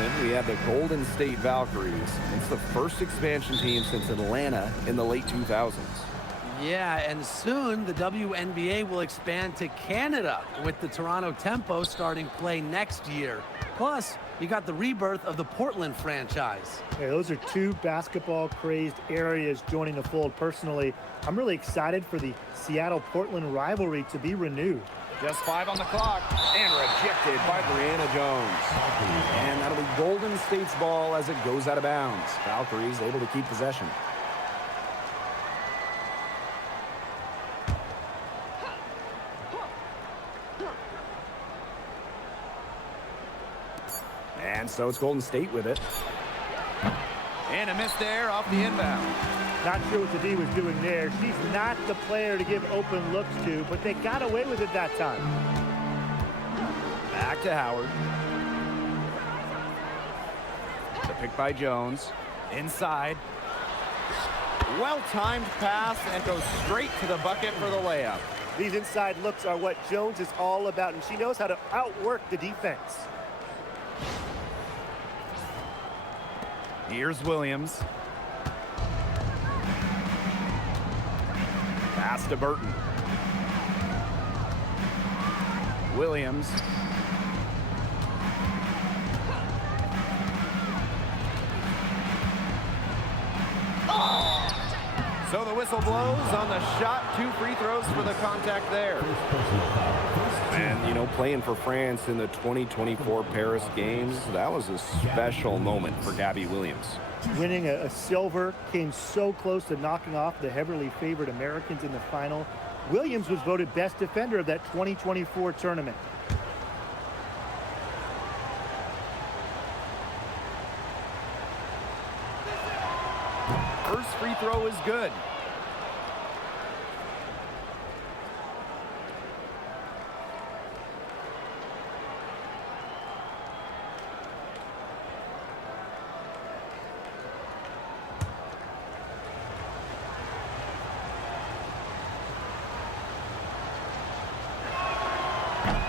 season, we have the Golden State Valkyries. It's the first expansion team since Atlanta in the late 2000s. Yeah, and soon the WNBA will expand to Canada with the Toronto Tempo starting play next year. Plus, you got the rebirth of the Portland franchise. Hey, those are two basketball-crazed areas joining the fold. Personally, I'm really excited for the Seattle-Portland rivalry to be renewed. Just 5 on the clock, and rejected by Brianna Jones. And that'll be Golden State's ball as it goes out of bounds. Valkyries able to keep possession. And so it's Golden State with it. And a miss there off the inbound. Not sure what the D was doing there. She's not the player to give open looks to, but they got away with it that time. Back to Howard. The pick by Jones. Inside. Well-timed pass and goes straight to the bucket for the layup. These inside looks are what Jones is all about, and she knows how to outwork the defense. Here's Williams. Pass to Burton. Williams. So the whistle blows on the shot. 2 free throws for the contact there. And, you know, playing for France in the 2024 Paris Games, that was a special moment for Gabby Williams. Winning a silver, came so close to knocking off the heavily favored Americans in the final. Williams was voted best defender of that 2024 tournament. First free throw is good.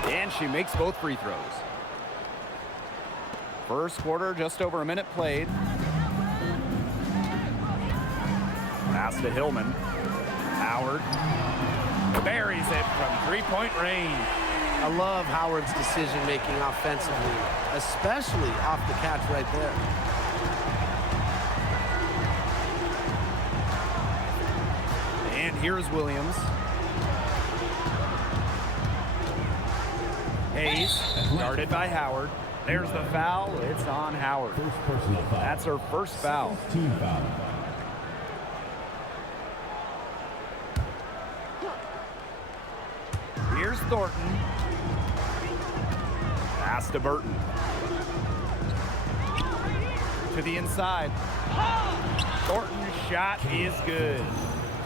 And she makes both free throws. First quarter, just over a minute played. Pass to Hillman. Howard buries it from three-point range. I love Howard's decision-making offensively, especially off the catch right there. And here's Williams. Hayes, guarded by Howard. There's the foul. It's on Howard. That's her first foul. Here's Thornton. Pass to Burton. To the inside. Thornton's shot is good.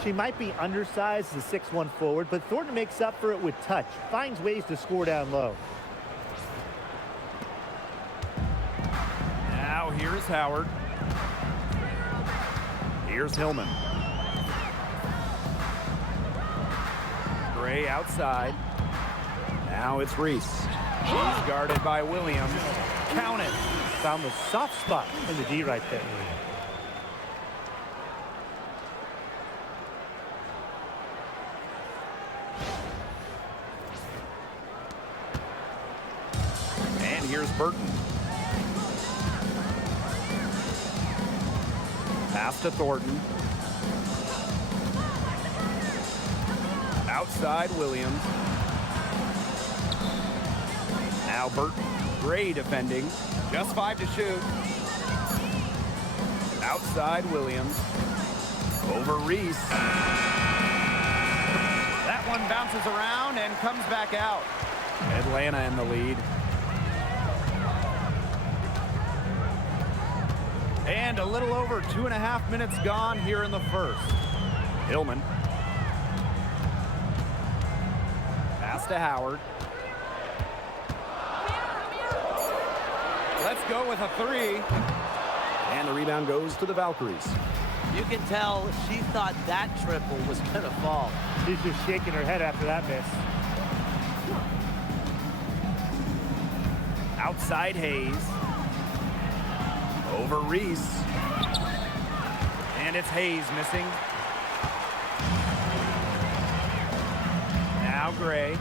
She might be undersized as a 6'1" forward, but Thornton makes up for it with touch, finds ways to score down low. Now here's Howard. Here's Hillman. Gray outside. Now it's Reese. She's guarded by Williams. Count it. Found the soft spot in the D right there. And here's Burton. Pass to Thornton. Outside Williams. Now Burton. Gray defending. Just 5 to shoot. Outside Williams. Over Reese. That one bounces around and comes back out. Atlanta in the lead. And a little over 2.5 minutes gone here in the first. Hillman. Pass to Howard. Let's go with a 3. And the rebound goes to the Valkyries. You can tell she thought that triple was going to fall. She's just shaking her head after that miss. Outside Hayes. Over Reese. And it's Hayes missing. Now Gray.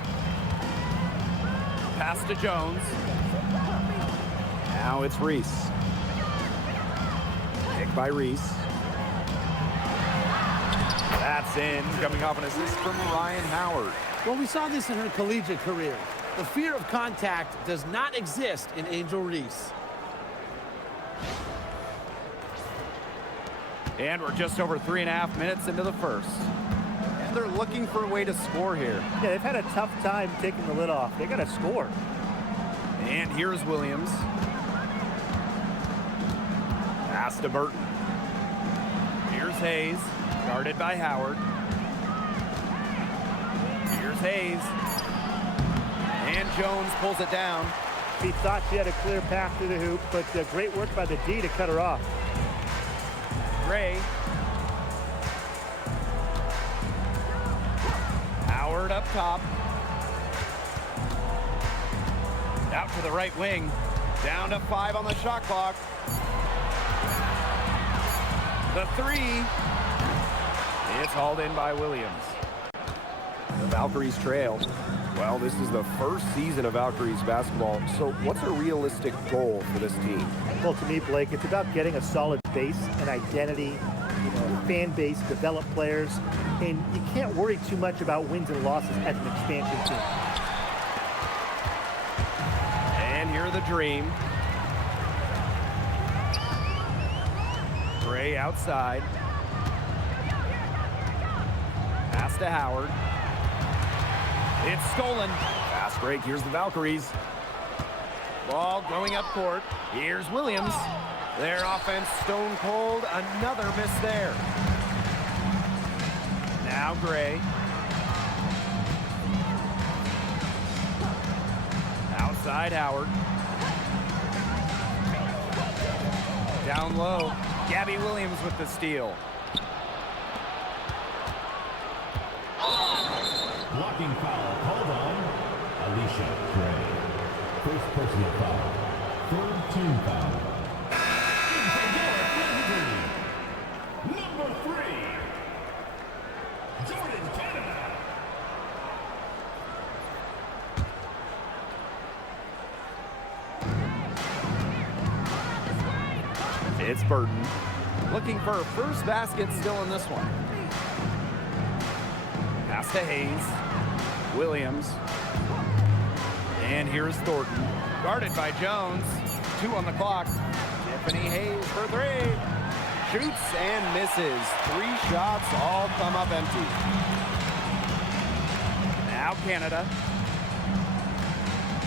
Pass to Jones. Now it's Reese. Picked by Reese. That's in, coming off an assist from Ryan Howard. Well, we saw this in her collegiate career. The fear of contact does not exist in Angel Reese. And we're just over 3.5 minutes into the first. And they're looking for a way to score here. Yeah, they've had a tough time taking the lid off. They got to score. And here's Williams. Pass to Burton. Here's Hayes, guarded by Howard. Here's Hayes. And Jones pulls it down. He thought she had a clear path to the hoop, but great work by the D to cut her off. Gray. Howard up top. Out to the right wing. Down to 5 on the shot clock. The 3. It's hauled in by Williams. The Valkyries trail. Well, this is the first season of Valkyries basketball, so what's a realistic goal for this team? Well, to me, Blake, it's about getting a solid base, an identity, fan base, develop players, and you can't worry too much about wins and losses as an expansion team. And here the dream. Gray outside. Pass to Howard. It's stolen. Fast break. Here's the Valkyries. Ball going up court. Here's Williams. Their offense stone cold. Another miss there. Now Gray. Outside Howard. Down low. Gabby Williams with the steal. Blocking foul called on Alicia Gray. First personal foul. Third team foul. Number 3. Jordan Canada. It's Burton. Looking for a first basket still in this one. Pass to Hayes. Williams. And here's Thornton. Guarded by Jones. 2 on the clock. Tiffany Hayes for 3. Shoots and misses. 3 shots all come up empty. Now Canada.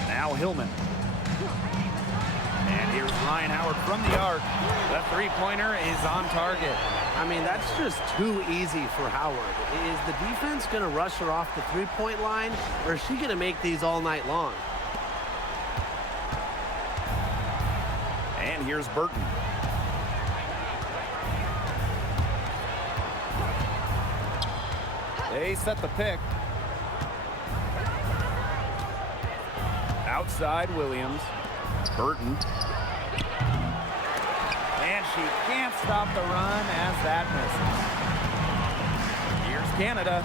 Now Hillman. And here's Ryan Howard from the arc. The 3-pointer is on target. I mean, that's just too easy for Howard. Is the defense going to rush her off the 3-point line, or is she going to make these all night long? And here's Burton. They set the pick. Outside Williams. Burton. And she can't stop the run as that misses. Here's Canada.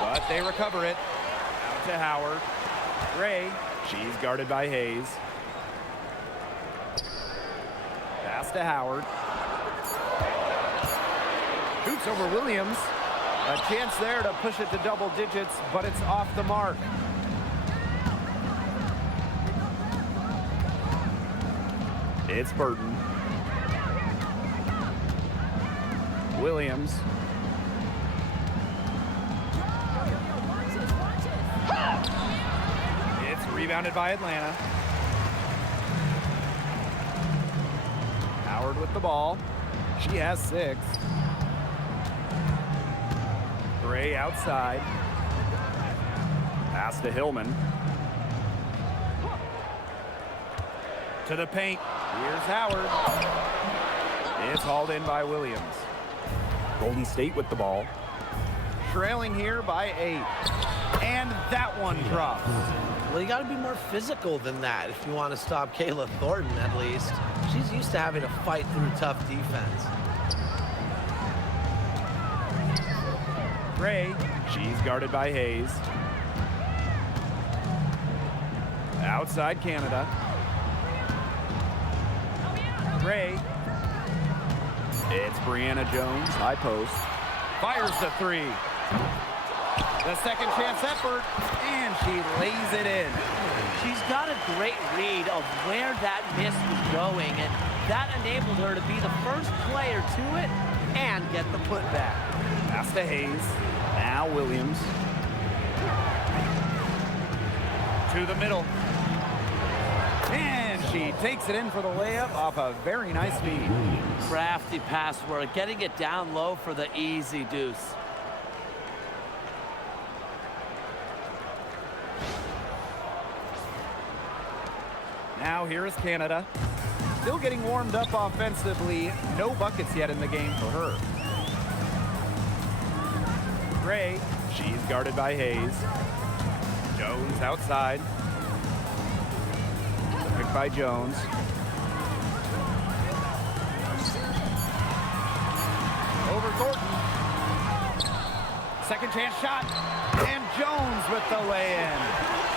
But they recover it. Out to Howard. Gray. She's guarded by Hayes. Pass to Howard. Shoots over Williams. A chance there to push it to double digits, but it's off the mark. It's Burton. Williams. It's rebounded by Atlanta. Howard with the ball. She has 6. Gray outside. Pass to Hillman. To the paint. Here's Howard. It's hauled in by Williams. Golden State with the ball. Trailing here by 8. And that one drops. Well, you got to be more physical than that if you want to stop Kayla Thornton, at least. She's used to having to fight through tough defense. Gray, she's guarded by Hayes. Outside Canada. Gray. It's Brianna Jones, high post. Fires the three. The second chance effort, and she lays it in. She's got a great read of where that miss was going, and that enabled her to be the first player to it and get the putback. Pass to Hayes. Now Williams. To the middle. And she takes it in for the layup off a very nice feed. Crafty pass work, getting it down low for the easy deuce. Now here is Canada. Still getting warmed up offensively. No buckets yet in the game for her. Gray, she's guarded by Hayes. Jones outside. Picked by Jones. Over Thornton. Second chance shot. And Jones with the lay-in.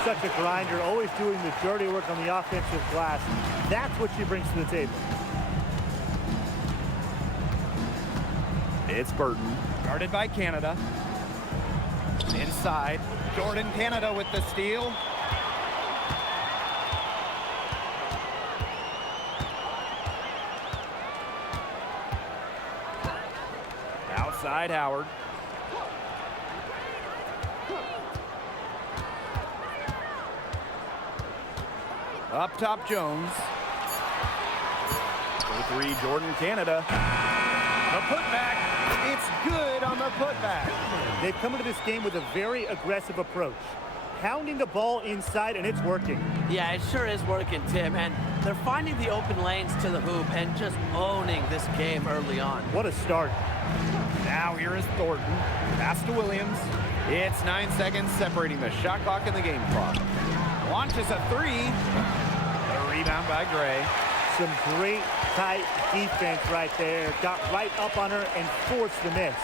Such a grinder, always doing the dirty work on the offensive glass. That's what she brings to the table. It's Burton, guarded by Canada. Inside, Jordan Canada with the steal. Outside Howard. Up top, Jones. For three, Jordan Canada. The putback. It's good on the putback. They've come into this game with a very aggressive approach. Pounding the ball inside, and it's working. Yeah, it sure is working, Tim. And they're finding the open lanes to the hoop and just owning this game early on. What a start. Now here is Thornton. Pass to Williams. It's 9 seconds separating the shot clock and the game clock. Launches a three. A rebound by Gray. Some great tight defense right there. Got right up on her and forced the miss.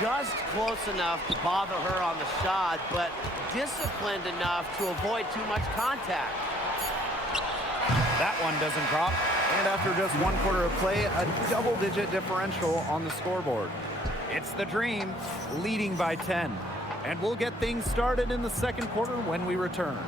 Just close enough to bother her on the shot, but disciplined enough to avoid too much contact. That one doesn't drop. And after just 1 quarter of play, a double-digit differential on the scoreboard. It's the Dream leading by 10. And we'll get things started in the second quarter when we return.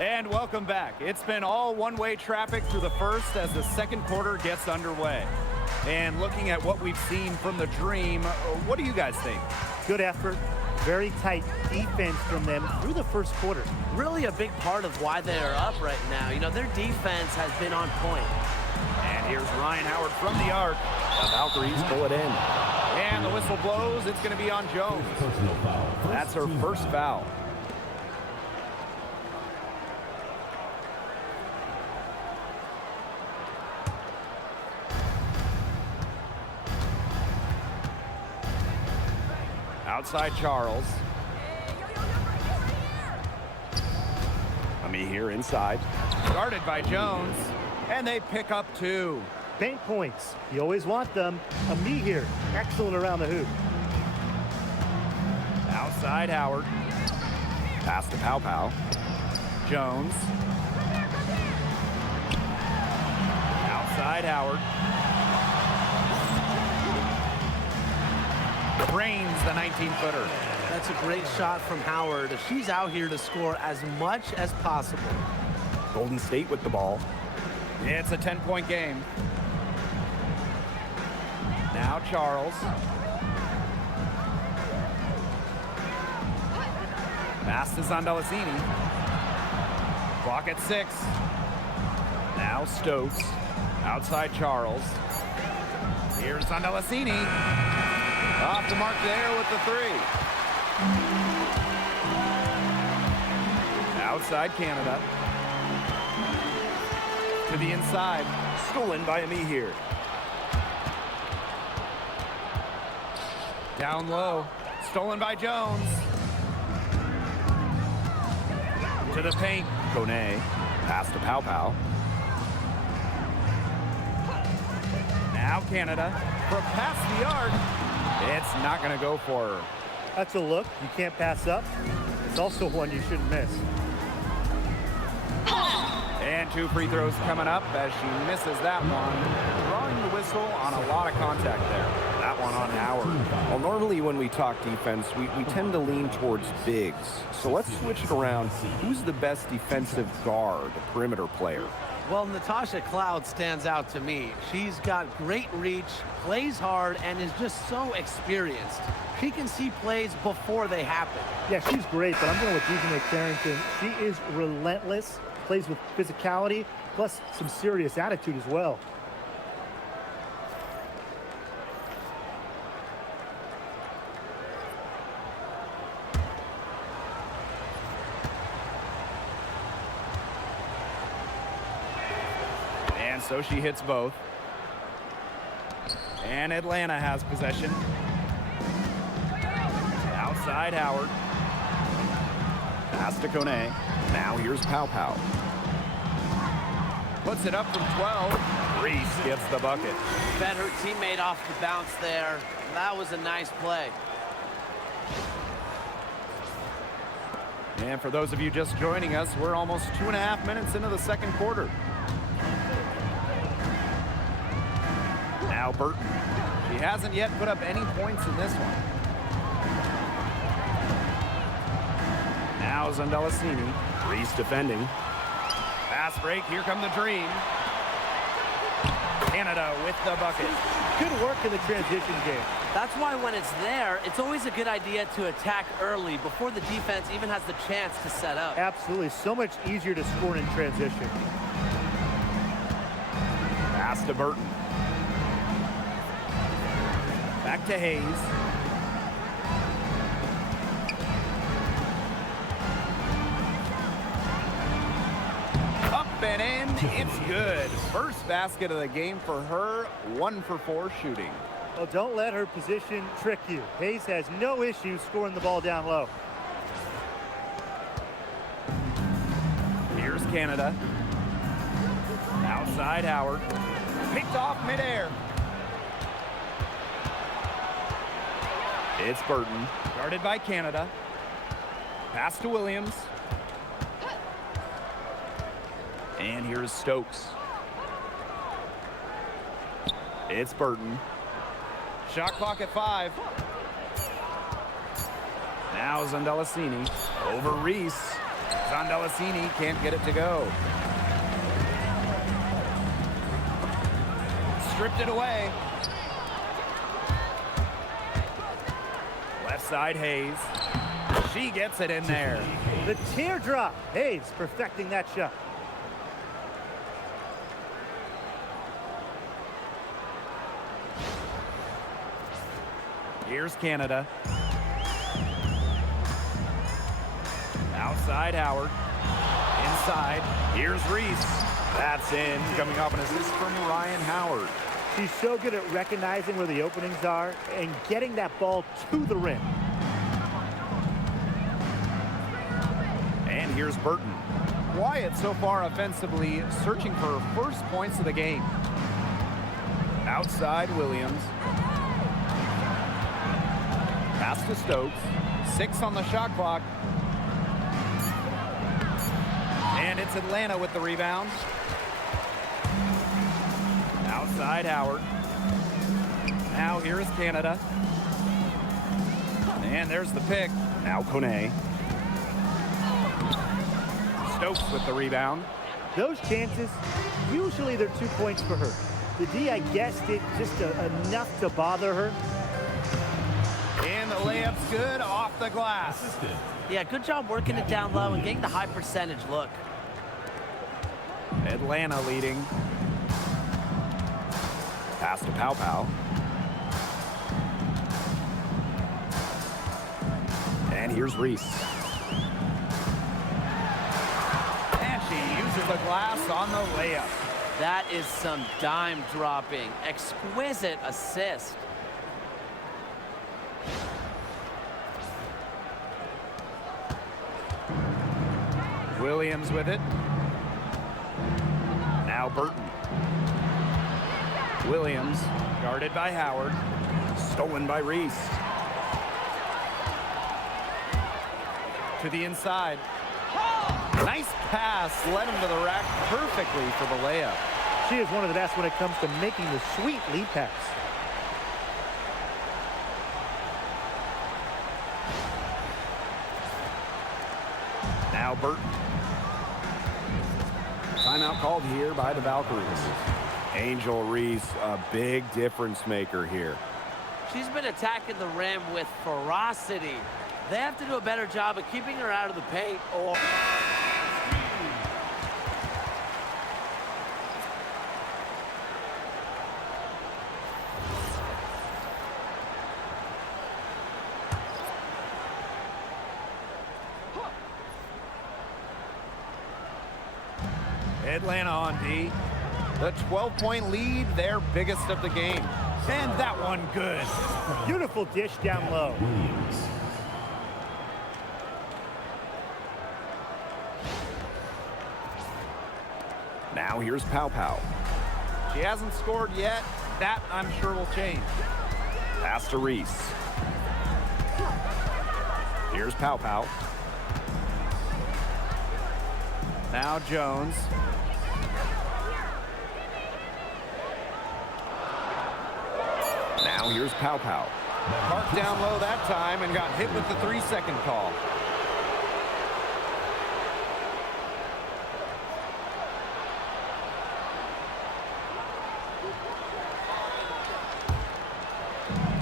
And welcome back. It's been all one-way traffic through the first as the second quarter gets underway. And looking at what we've seen from the Dream, what do you guys think? Good effort. Very tight defense from them through the first quarter. Really a big part of why they are up right now. You know, their defense has been on point. And here's Ryan Howard from the arc. The Valkyries pull it in. And the whistle blows. It's going to be on Jones. That's her first foul. Outside Charles. Let me here inside. Guarded by Jones. And they pick up 2. Bank points. You always want them. Me here. Excellent around the hoop. Outside Howard. Pass to Pow Pow. Jones. Outside Howard. Brains the 19-footer. That's a great shot from Howard. She's out here to score as much as possible. Golden State with the ball. It's a 10-point game. Now Charles. Pass to Zondalacini. Clock at 6. Now Stokes. Outside Charles. Here's Zondalacini. Off the mark there with the 3. Outside Canada. To the inside. Stolen by me here. Down low. Stolen by Jones. To the paint. Kone. Pass to Pow Pow. Now Canada. For past the arc. It's not going to go for her. That's a look you can't pass up. It's also one you shouldn't miss. And 2 free throws coming up as she misses that one. Drawing the whistle on a lot of contact there. That one on Howard. Well, normally when we talk defense, we tend to lean towards bigs. So let's switch it around. Who's the best defensive guard, perimeter player? Well, Natasha Cloud stands out to me. She's got great reach, plays hard, and is just so experienced. She can see plays before they happen. Yeah, she's great, but I'm going with DJ Carrington. She is relentless, plays with physicality, plus some serious attitude as well. And so she hits both. And Atlanta has possession. Outside Howard. Pass to Kone. Now here's Pow Pow. Puts it up from 12. Reese gets the bucket. Bet her teammate off the bounce there. That was a nice play. And for those of you just joining us, we're almost 2.5 minutes into the second quarter. Now Burton. She hasn't yet put up any points in this one. Now Zondalacini. Reese defending. Pass break. Here come the Dream. Canada with the bucket. Good work in the transition game. That's why when it's there, it's always a good idea to attack early before the defense even has the chance to set up. Absolutely. So much easier to score in transition. Pass to Burton. Back to Hayes. Up and in. It's good. First basket of the game for her. 1 for 4 shooting. Well, don't let her position trick you. Hayes has no issue scoring the ball down low. Here's Canada. Outside Howard. Picked off midair. It's Burton. Guarded by Canada. Pass to Williams. And here's Stokes. It's Burton. Shot clock at 5. Now Zondalacini over Reese. Zondalacini can't get it to go. Stripped it away. Left side Hayes. She gets it in there. The teardrop. Hayes perfecting that shot. Here's Canada. Outside Howard. Inside. Here's Reese. That's in. Coming off an assist from Ryan Howard. She's so good at recognizing where the openings are and getting that ball to the rim. And here's Burton. Quiet so far offensively, searching for her first points of the game. Outside Williams. Pass to Stokes. 6 on the shot clock. And it's Atlanta with the rebound. Outside Howard. Now here's Canada. And there's the pick. Now Kone. Stokes with the rebound. Those chances, usually they're 2 points for her. The D, I guessed it, just enough to bother her. And the layup's good off the glass. Yeah, good job working it down low and getting the high percentage look. Atlanta leading. Pass to Pow Pow. And here's Reese. And she uses the glass on the layup. That is some dime dropping. Exquisite assist. Williams with it. Now Burton. Williams guarded by Howard. Stolen by Reese. To the inside. Nice pass. Led him to the rack perfectly for the layup. She is one of the best when it comes to making the sweet lead pass. Now Burton. Timeout called here by the Valkyries. Angel Reese, a big difference maker here. She's been attacking the rim with ferocity. They have to do a better job of keeping her out of the paint or... Atlanta on D. The 12-point lead, their biggest of the game. And that one good. Beautiful dish down low. Williams. Now here's Pow Pow. She hasn't scored yet. That, I'm sure, will change. Pass to Reese. Here's Pow Pow. Now Jones. Now here's Pow Pow. Parked down low that time and got hit with the 3-second call.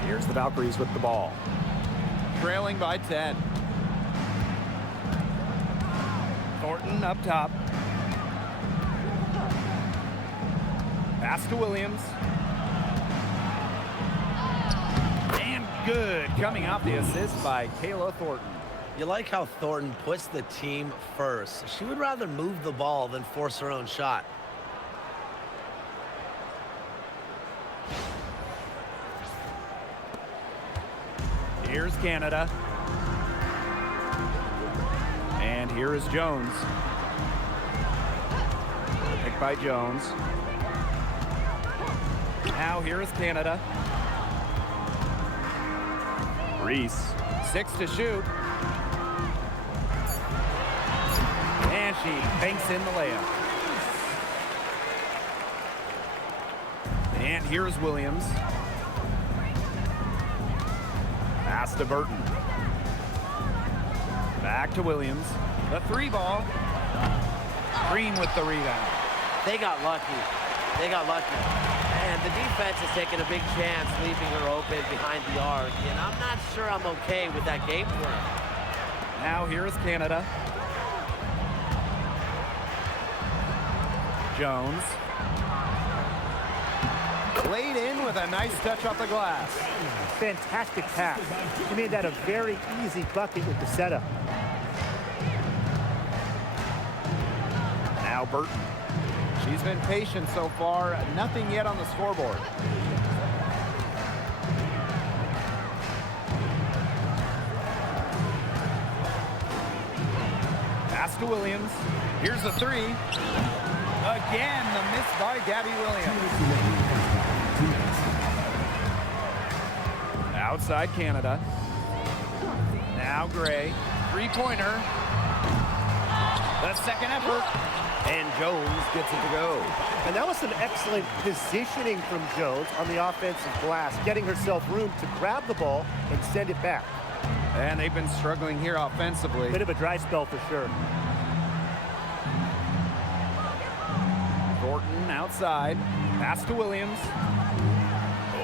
Here's the Valkyries with the ball. Trailing by 10. Thornton up top. Pass to Williams. And good. Coming off the assist by Kayla Thornton. You like how Thornton puts the team first. She would rather move the ball than force her own shot. Here's Canada. And here is Jones. Picked by Jones. Now here is Canada. Reese, 6 to shoot. And she banks in the layup. And here's Williams. Pass to Burton. Back to Williams. The 3-ball. Green with the rebound. They got lucky. They got lucky. And the defense is taking a big chance, leaving her open behind the arc. And I'm not sure I'm okay with that game plan. Now here is Canada. Jones. Laid in with a nice touch off the glass. Fantastic pass. She made that a very easy bucket with the setup. Now Burton. She's been patient so far. Nothing yet on the scoreboard. Pass to Williams. Here's the 3. Again, the miss by Gabby Williams. Outside Canada. Now Gray. 3-pointer. The second effort. And Jones gets it to go. And that was some excellent positioning from Jones on the offensive glass, getting herself room to grab the ball and send it back. And they've been struggling here offensively. Bit of a dry spell for sure. Thornton outside. Pass to Williams.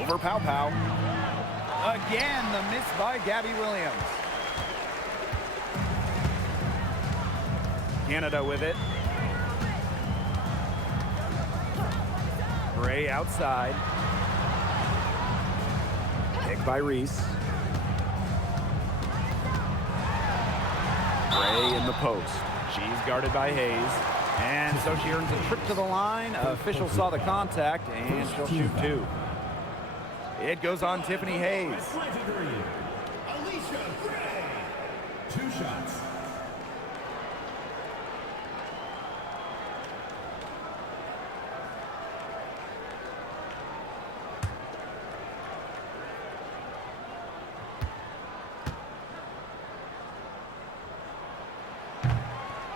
Over Pow Pow. Again, the miss by Gabby Williams. Canada with it. Gray outside. Pick by Reese. Gray in the post. She's guarded by Hayes. And so she earns a trip to the line. Official saw the contact, and she'll shoot two. It goes on Tiffany Hayes. Alicia Gray. 2 shots.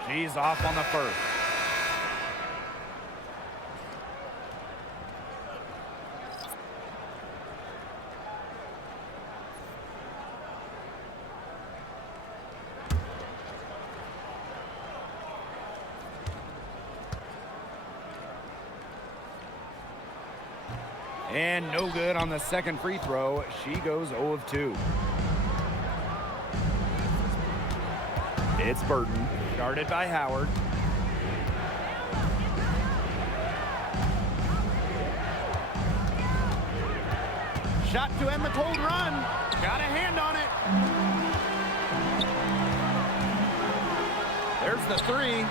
She's off on the first. And no good on the second free throw. She goes 0 of 2. It's Burton, guarded by Howard. Shot to end the cold run. Got a hand on it. There's the three.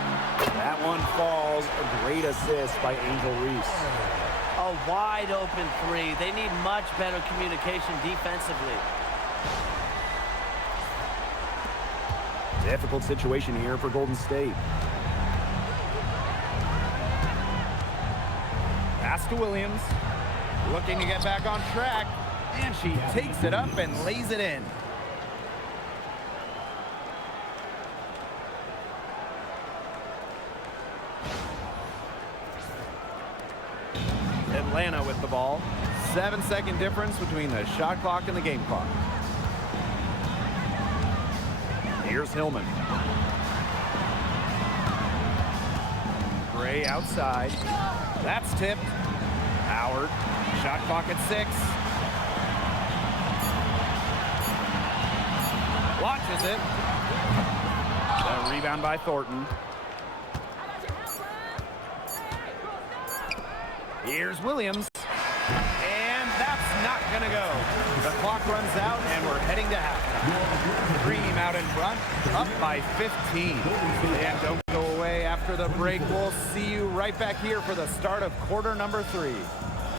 That one falls. A great assist by Angel Reese. A wide open three. They need much better communication defensively. Difficult situation here for Golden State. Pass to Williams. Looking to get back on track. And she takes it up and lays it in. Atlanta with the ball. 7-second difference between the shot clock and the game clock. Here's Hillman. Gray outside. That's tipped. Howard. Shot clock at 6. Launches it. The rebound by Thornton. Here's Williams. And that's not going to go. The clock runs out, and we're heading to halftime. Dream out in front, up by 15. And don't go away after the break. We'll see you right back here for the start of quarter number 3.